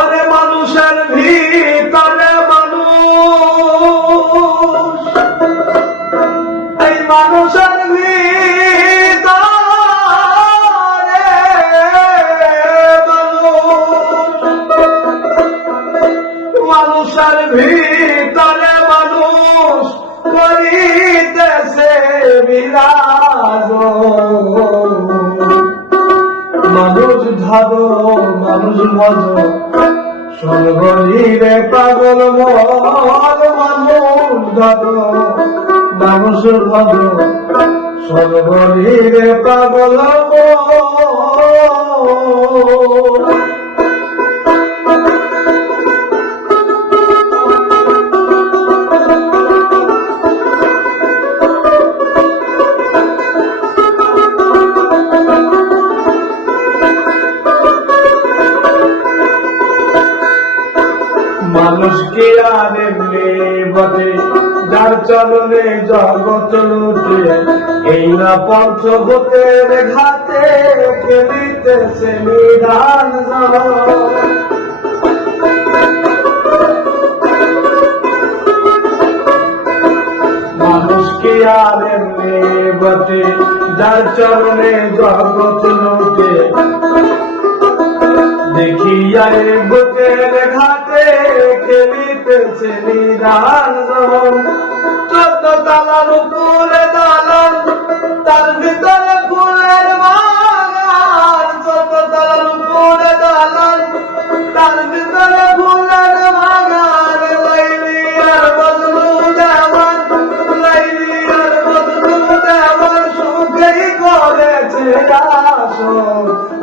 আরে মানুষের ভিতরে মানুষ। এই মানুষের ভিতরে মানুষ। মানুষের ভিতরে মানুষ করিতেছে বিরাজ। ভালো মানুষ ভজ সর্বনীরে পাগল মন মানুষ ভালো মানুষ ভজ সর্বনীরে পাগল মানুষকে আর এমনি বটে যার চলনে জগৎ লুটে এই না পঞ্চ ভূতের ঘাতে খেলিতেছে নিধান মানুষকে আর এমনি বটে যার চলনে জগৎ লুটে দেখিয়া বুকের ঘাটে খেলিতেছে নিদান চোদ্দ তালার উপরে দালান, তার ভিতরে ফুলের বাগান চোদ্দ তালার উপরে দালান, তার ভিতরে ফুলের বাগান লাইলি আর বদলু দেওয়ান, লাইলি আর বদলু দেওয়ান, সুখেই করেছে আসন।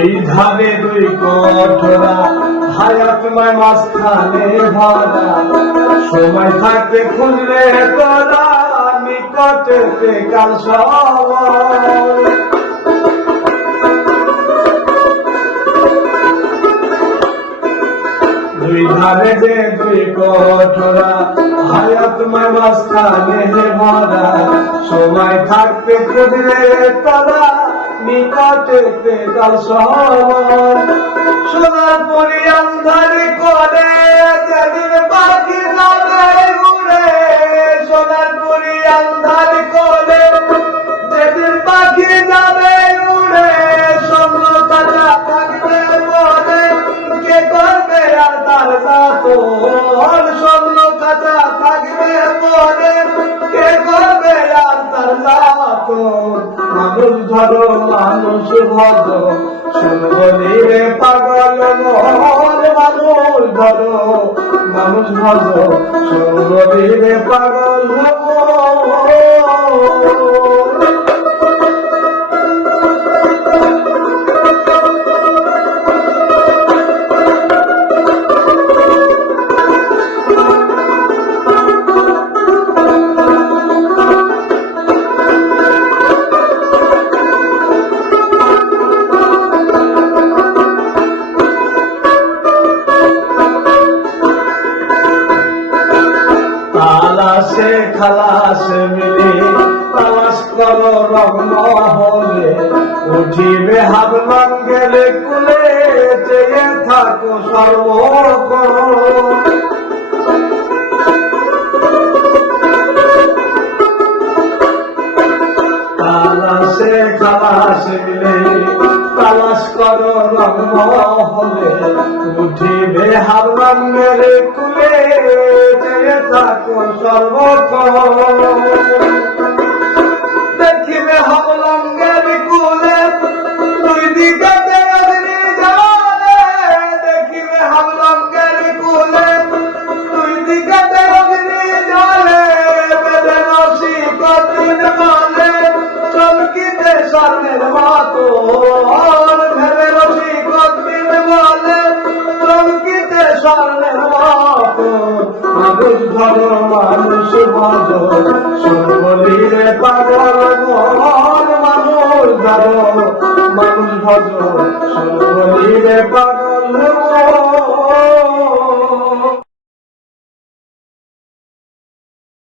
দুই ধারে দুই কঠোরা, হায়াত মায় মাঝখানে ভরা। সময় থাকতে খুঁজলে তোরা নিকটে কাল দুই ধারে যে দুই কঠোরা, হায়াত মায় মাঝখানে ভরা। সময় থাকতে খুঁজলে তোরা নিকটে কাল সব সোনার পরি আন্ধারি করে, যেদিন পাখি যাবে উড়ে। সোনার পরি আন্ধারি করে, যেদিন পাখি যাবে উড়ে। স্বপ্ন কাটা থাকবে মনে, কে করবে আর তার সাথন স্বপ্ন কাটা থাকবে মনে মানুষ ধরো মানুষ শুনবলি রে পাগল মানুষ ধরো মানুষ ভজ শুনবলি রে পাগল। তালাশে খালাসে মিলে তালাশ করো রগ্ন হলে। উঠিবে হাত গেলে কুলে, চেয়ে থাকো সর্ব তালাশে খালাসে মিলে করো হলে। উঠিবে হাত গেলে কুলে চেয়ে থাকো সর্বক্ষণ ভজন সর্বলীরে পাগল মন মানুষ ধর মানুষ পাগল মন